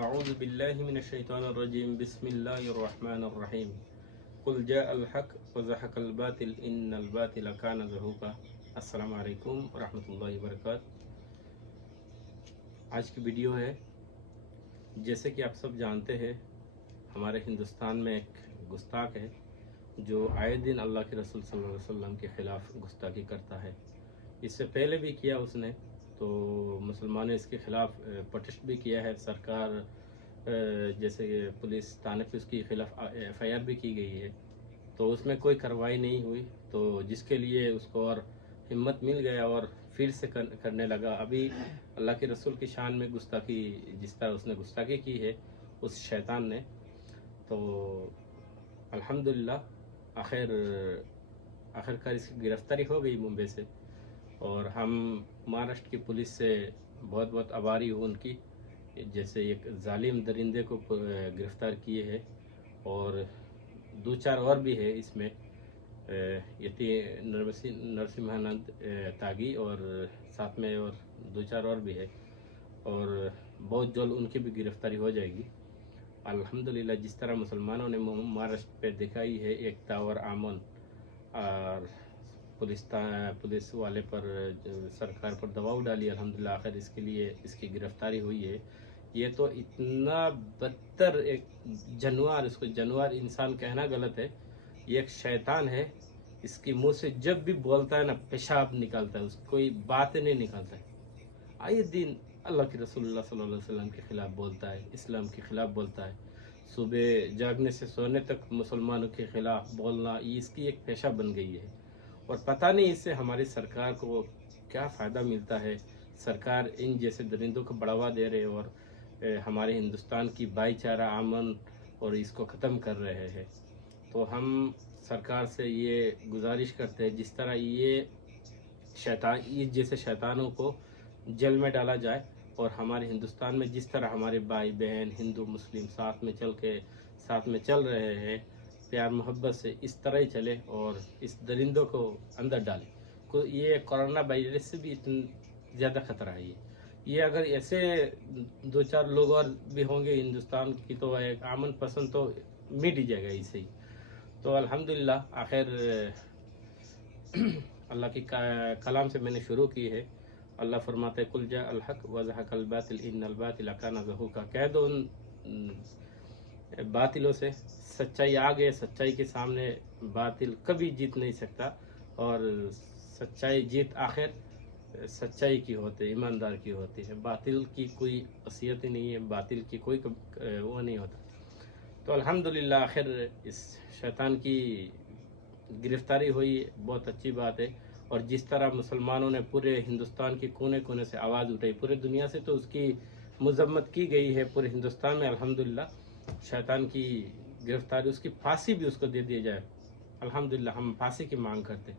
अऊज़ु बिल्लाहि मिनश्शैतानिर्रजीम बिस्मिल्लाहिर्रहमानिर्रहीम कुल जाअल हक़ व ज़हक़ल बातिल इन्नल बातिला काना ज़हूक़ा। अस्सलामु अलैकुम व रहमतुल्लाहि व बरकातुहू। आज की वीडियो है, जैसे कि आप सब जानते हैं, हमारे हिंदुस्तान में एक गुस्ताख है जो आए दिन अल्लाह के रसूल सल्लल्लाहु अलैहि वसल्लम के ख़िलाफ़ गुस्ताखी करता है। इससे पहले भी किया उसने, तो मुसलमानों ने इसके ख़िलाफ़ प्रोटेस्ट भी किया है। सरकार जैसे पुलिस थाने पे उसके ख़िलाफ़ FIR भी की गई है, तो उसमें कोई कार्रवाई नहीं हुई, तो जिसके लिए उसको और हिम्मत मिल गया और फिर से करने लगा। अभी अल्लाह के रसूल की शान में गुस्ताखी, जिस तरह उसने गुस्ताखी की है उस शैतान ने, तो अल्हम्दुलिल्लाह आखिरकार इसकी गिरफ़्तारी हो गई मुंबई से। और हम महाराष्ट्र की पुलिस से बहुत बहुत आभारी हूँ उनकी, जैसे एक जालिम दरिंदे को गिरफ़्तार किए हैं और दो चार और भी है इसमें, यति नरसिम्हानंद तागी और साथ में और दो चार और भी है, और बहुत जल्द उनकी भी गिरफ़्तारी हो जाएगी अल्हम्दुलिल्लाह। जिस तरह मुसलमानों ने महाराष्ट्र पे दिखाई है एकता और अमन, और पुलिस वाले पर सरकार पर दबाव डाली, अल्हम्दुलिल्लाह आखिर इसके लिए इसकी गिरफ़्तारी हुई है। ये तो इतना बदतर एक जानवर, इसको जानवर इंसान कहना गलत है, ये एक शैतान है। इसके मुंह से जब भी बोलता है ना, पेशाब निकलता है, उसको कोई बात नहीं निकलता है। आए दिन अल्लाह के रसूलुल्लाह सल्लल्लाहु अलैहि वसल्लम के ख़िलाफ़ बोलता है, इस्लाम के ख़िलाफ़ बोलता है। सुबह जागने से सोने तक मुसलमानों के ख़िलाफ़ बोलना, ये इसकी एक पेशा बन गई है। और पता नहीं इससे हमारी सरकार को क्या फ़ायदा मिलता है। सरकार इन जैसे दरिंदों को बढ़ावा दे रहे और हमारे हिंदुस्तान की भाईचारा, अमन और इसको ख़त्म कर रहे हैं। तो हम सरकार से ये गुजारिश करते हैं, जिस तरह ये जैसे शैतानों को जेल में डाला जाए, और हमारे हिंदुस्तान में जिस तरह हमारे भाई बहन हिंदू मुस्लिम साथ में चल रहे हैं प्यार मोहब्बत से, इस तरह ही चले और इस दरिंदों को अंदर डालें। को ये कोरोना वायरस से भी इतना ज़्यादा ख़तरा है। ये अगर ऐसे दो चार लोग और भी होंगे हिंदुस्तान की, तो एक अमन पसंद तो मिट ही जाएगा इसे ही। तो अल्हम्दुलिल्लाह आखिर अल्लाह की कलाम से मैंने शुरू की है। अल्लाह फरमाते कुल जा अल हक़ व ज़हक़ल बातिल इन्नल बातिला काना ज़हूक़ा। कह दो उन बातिलों से, सच्चाई आ गए, सच्चाई के सामने बातिल कभी जीत नहीं सकता, और सच्चाई जीत आखिर सच्चाई की होती है, ईमानदार की होती है। बातिल की कोई हैसियत ही नहीं है, बातिल की कोई वो नहीं होता। तो अल्हम्दुलिल्लाह आखिर इस शैतान की गिरफ़्तारी हुई, बहुत अच्छी बात है। और जिस तरह मुसलमानों ने पूरे हिंदुस्तान के कोने कोने से आवाज़ उठाई, पूरे दुनिया से तो उसकी मज़म्मत की गई है, पूरे हिंदुस्तान में अल्हम्दुलिल्लाह शैतान की गिरफ़्तारी, उसकी फांसी भी उसको दे दी जाए, अल्हम्दुलिल्लाह हम फांसी की मांग करते।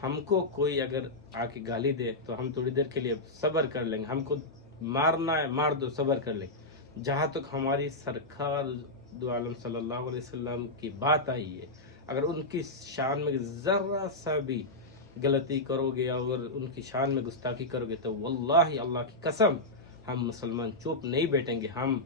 हमको कोई अगर आके गाली दे तो हम थोड़ी देर के लिए सब्र कर लेंगे, हमको मारना है मार दो, सब्र कर लेंगे। जहाँ तक हमारी सरकार दो आलम सल्लल्लाहु अलैहि वसल्लम की बात आई है, अगर उनकी शान में ज़रा सा भी गलती करोगे और उनकी शान में गुस्ताखी करोगे, तो वल्लाही अल्लाह की कसम हम मुसलमान चुप नहीं बैठेंगे, हम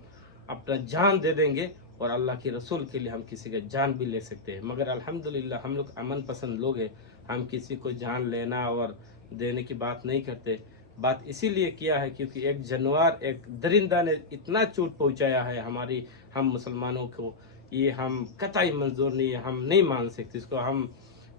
अपना जान दे देंगे। और अल्लाह के रसूल के लिए हम किसी का जान भी ले सकते हैं, मगर अल्हम्दुलिल्लाह हम लोग अमन पसंद लोग हैं, हम किसी को जान लेना और देने की बात नहीं करते। बात इसीलिए किया है क्योंकि एक जानवर, एक दरिंदा ने इतना चोट पहुंचाया है हम मुसलमानों को, ये हम कतई मंजूर नहीं है, हम नहीं मान सकते इसको, हम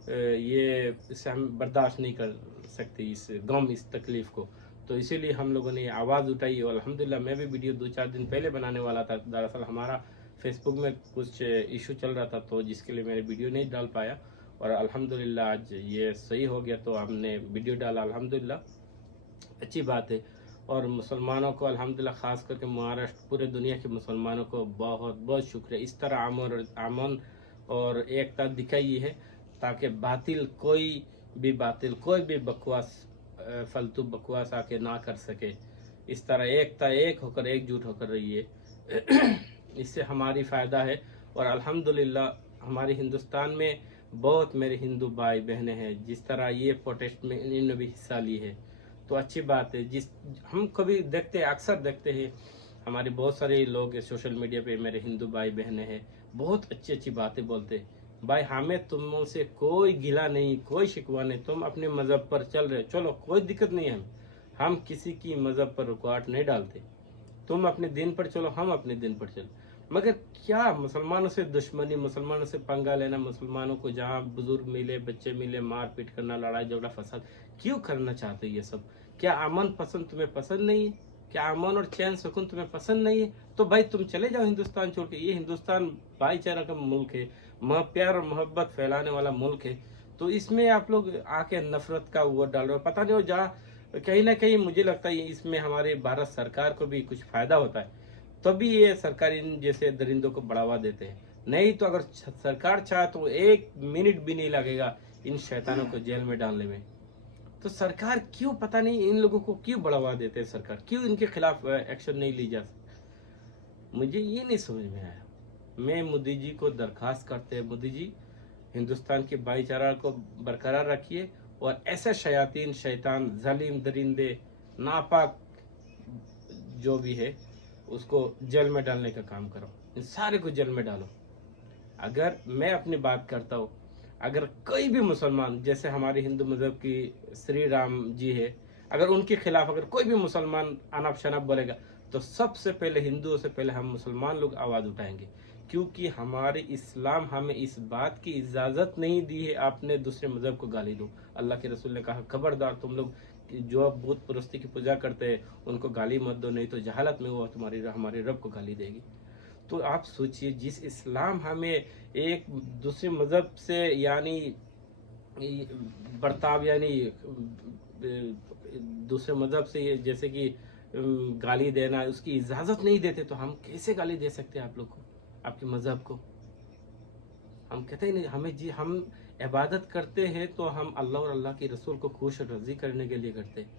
इससे हम बर्दाश्त नहीं कर सकते इस गम, इस तकलीफ़ को। तो इसीलिए हम लोगों ने आवाज़ उठाई। और अल्हम्दुलिल्लाह मैं भी वीडियो 2-4 दिन पहले बनाने वाला था, दरअसल हमारा फेसबुक में कुछ इशू चल रहा था, तो जिसके लिए मैंने वीडियो नहीं डाल पाया, और अल्हम्दुलिल्लाह आज ये सही हो गया तो हमने वीडियो डाला, अल्हम्दुलिल्लाह अच्छी बात है। और मुसलमानों को अल्हम्दुलिल्लाह ख़ास करके महाराष्ट्र, पूरे दुनिया के मुसलमानों को बहुत बहुत शुक्रिया, इस तरह अमन और एकता दिखाई है, ताकि कोई भी बकवास, फालतू बकवास आके ना कर सके। इस तरह एकता, एक होकर एकजुट होकर रहिए इससे हमारी फ़ायदा है। और अल्हम्दुलिल्लाह हमारे हिंदुस्तान में बहुत मेरे हिंदू भाई बहनें हैं, जिस तरह ये प्रोटेस्ट में इन्होंने भी हिस्सा ली है, तो अच्छी बात है। हम कभी देखते, अक्सर देखते हैं हमारे बहुत सारे लोग सोशल मीडिया पे मेरे हिंदू भाई बहनें हैं, बहुत अच्छी अच्छी बातें बोलते हैं। भाई हमें तुम से कोई गिला नहीं, कोई शिकवा नहीं, तुम अपने मजहब पर चल रहे हो, चलो कोई दिक्कत नहीं है हमें। हम किसी की मजहब पर रुकावट नहीं डालते। तुम अपने दिन पर चलो, हम अपने दिन पर चलो। मगर क्या मुसलमानों से दुश्मनी, मुसलमानों से पंगा लेना, मुसलमानों को जहाँ बुजुर्ग मिले, बच्चे मिले, मार पीट करना, लड़ाई झगड़ा फसाद क्यों करना चाहते हो ये सब? क्या अमन पसंद तुम्हें पसंद नहीं है? क्या अमन और चैन सुकून तुम्हें पसंद नहीं है? तो भाई तुम चले जाओ हिंदुस्तान छोड़ के। ये हिंदुस्तान भाईचारा का मुल्क है, प्यार और मोहब्बत फैलाने वाला मुल्क है। तो इसमें आप लोग आके नफरत का वो डाल रहे हो। पता नहीं हो जहाँ कहीं ना कहीं मुझे लगता है इसमें हमारे भारत सरकार को भी कुछ फायदा होता है, तभी ये सरकार इन जैसे दरिंदों को बढ़ावा देते हैं। नहीं तो अगर सरकार चाहे तो 1 मिनट भी नहीं लगेगा इन शैतानों को जेल में डालने में। तो सरकार क्यों, पता नहीं इन लोगों को क्यों बढ़ावा देते हैं, सरकार क्यों इनके खिलाफ एक्शन नहीं ली जा सकती, मुझे ये नहीं समझ में आया। मैं मोदी जी को दरखास्त करते हैं, मोदी जी हिंदुस्तान के भाईचारा को बरकरार रखिए और ऐसे शयातीन, शैतान, जालिम, दरिंदे, नापाक जो भी है उसको जेल में डालने का काम करो। इन सारे को जेल में डालो। अगर मैं अपनी बात करता हूँ, अगर कोई भी मुसलमान, जैसे हमारे हिंदू मजहब की श्री राम जी है, अगर उनके खिलाफ अगर कोई भी मुसलमान अनाप शनाप बोलेगा तो सबसे पहले, हिंदुओं से पहले हम मुसलमान लोग आवाज उठाएंगे। क्योंकि हमारे इस्लाम हमें इस बात की इजाजत नहीं दी है आपने दूसरे मजहब को गाली दो। अल्लाह के रसूल ने कहा खबरदार तुम लोग जो भूत परस्ती की पूजा करते हैं उनको गाली मत दो, नहीं तो जहालत में वो तुम्हारी हमारे रब को गाली देगी। तो आप सोचिए, जिस इस्लाम हमें एक दूसरे मजहब से यानी बर्ताव, यानी दूसरे मजहब से जैसे कि गाली देना उसकी इजाजत नहीं देते, तो हम कैसे गाली दे सकते हैं आप लोग को, आपके मजहब को? हम कहते ही नहीं, हमें जी हम इबादत करते हैं तो हम अल्लाह और अल्लाह के रसूल को खुश और राजी करने के लिए करते हैं।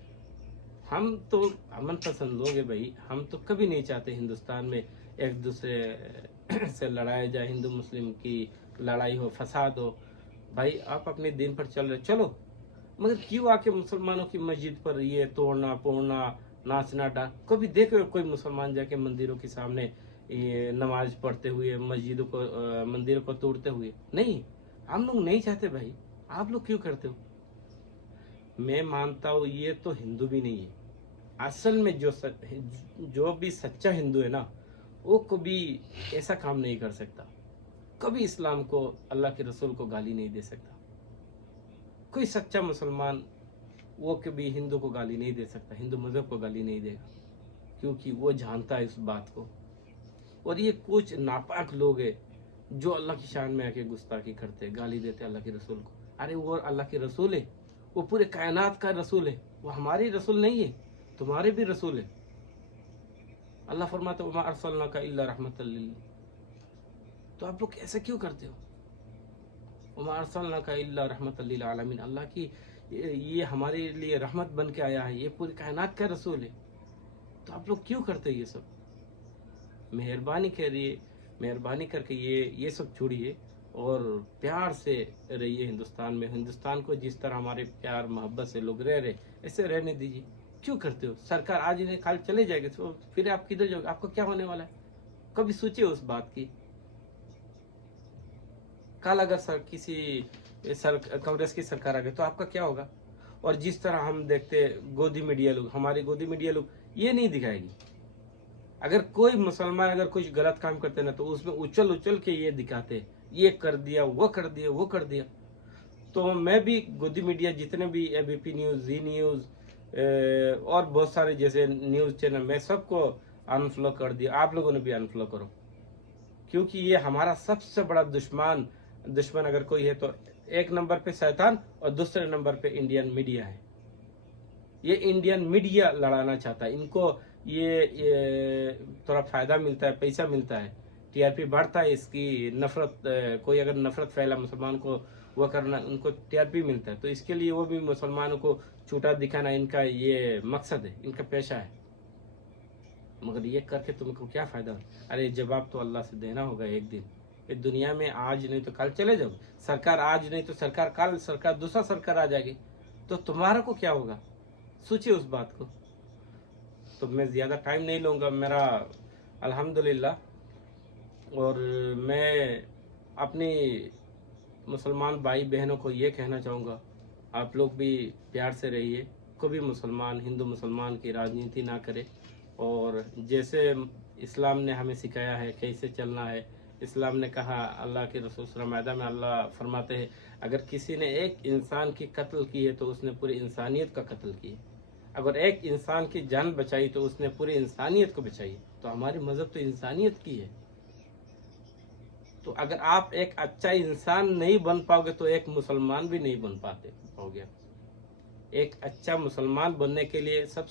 हम तो अमन पसंद लोग हैं भाई, हम तो कभी नहीं चाहते हिंदुस्तान में एक दूसरे से लड़ाया जाए, हिंदू मुस्लिम की लड़ाई हो, फसाद हो। भाई आप अपने दिन पर चल रहे चलो, मगर क्यों आके मुसलमानों की मस्जिद पर ये तोड़ना पोड़ना, नाचना डा? कभी देखो कोई मुसलमान जाके मंदिरों के सामने ये नमाज पढ़ते हुए, मस्जिदों को मंदिरों को तोड़ते हुए? नहीं, हम लोग नहीं चाहते भाई। आप लोग क्यों करते हो? मैं मानता हूँ ये तो हिंदू भी नहीं है। असल में जो भी सच्चा हिंदू है ना, वो कभी ऐसा काम नहीं कर सकता, कभी इस्लाम को, अल्लाह के रसूल को गाली नहीं दे सकता। कोई सच्चा मुसलमान वो कभी हिंदू को गाली नहीं दे सकता, हिंदू मजहब को गाली नहीं देगा, क्योंकि वो जानता है उस बात को। और ये कुछ नापाक लोग हैं जो अल्लाह की शान में आके गुस्ताखी करते, गाली देते अल्लाह के रसूल को। अरे वो अल्लाह के रसूल है, वो पूरे कायनात का रसूल है, वो हमारे रसूल नहीं है, तुम्हारे भी रसूल है। अल्लाह फरमाता है वमा अरसलनाका इल्ला रहमतल लिल। तो आप लोग ऐसा क्यों करते हो? वमा अरसलनाका इल्ला रहमतल लिल आलमीन, अल्लाह की ये हमारे लिए रहमत बन के आया है, ये पूरी कायनात का रसूल है। तो आप लोग क्यों करते हो ये सब? मेहरबानी करिए, मेहरबानी करके ये सब छोड़िए और प्यार से रहिए हिंदुस्तान में। हिंदुस्तान को जिस तरह हमारे प्यार मोहब्बत से लोग रह रहे, ऐसे रहने दीजिए। क्यों करते हो? सरकार आज नहीं कल चले जाएगी, तो फिर आप किधर जाओगे? आपको क्या होने वाला है? कभी सोचिए उस बात की। कल अगर कांग्रेस की सरकार आ गई तो आपका क्या होगा? और जिस तरह हम देखते गोदी मीडिया लोग, हमारी गोदी मीडिया लोग ये नहीं दिखाएगी। अगर कोई मुसलमान अगर कुछ गलत काम करते ना, तो उसमें उछल उछल के ये दिखाते, ये कर दिया, वो कर दिया, वो कर दिया। तो मैं भी गोदी मीडिया जितने भी एबीपी न्यूज़, जी न्यूज़ और बहुत सारे जैसे न्यूज़ चैनल, मैं सबको अनफॉलो कर दिया। आप लोगों ने भी अनफॉलो करो, क्योंकि ये हमारा सबसे बड़ा दुश्मन अगर कोई है तो 1 नंबर पे शैतान और दूसरे नंबर पे इंडियन मीडिया है। ये इंडियन मीडिया लड़ाना चाहता है। इनको ये थोड़ा फायदा मिलता है, पैसा मिलता है, टीआरपी बढ़ता है इसकी। नफरत, कोई अगर नफरत फैला मुसलमान को वो करना, उनको टीआरपी मिलता है, तो इसके लिए वो भी मुसलमानों को छोटा दिखाना इनका ये मकसद है, इनका पेशा है। मगर ये करके तुमको क्या फायदा? अरे जवाब तो अल्लाह से देना होगा एक दिन। ये दुनिया में आज नहीं तो कल चले जाओ। सरकार आज नहीं तो सरकार कल, सरकार दूसरा सरकार आ जाएगी, तो तुम्हारा को क्या होगा? सोचिए उस बात को। तो मैं ज़्यादा टाइम नहीं लूँगा। मेरा अल्हम्दुलिल्लाह, और मैं अपनी मुसलमान भाई बहनों को ये कहना चाहूँगा, आप लोग भी प्यार से रहिए, कभी मुसलमान हिंदू मुसलमान की राजनीति ना करें। और जैसे इस्लाम ने हमें सिखाया है कैसे चलना है, इस्लाम ने कहा, अल्लाह के रसूल सूरह माइदा में अल्लाह फरमाते हैं, अगर किसी ने एक इंसान की कत्ल की है तो उसने पूरी इंसानियत का कत्ल किया। अगर एक इंसान की जान बचाई तो उसने पूरी इंसानियत को बचाई। तो हमारी मज़हब तो इंसानियत की है। तो अगर आप एक अच्छा इंसान नहीं बन पाओगे तो एक मुसलमान भी नहीं बन पाओगे। एक अच्छा मुसलमान बनने के लिए सबसे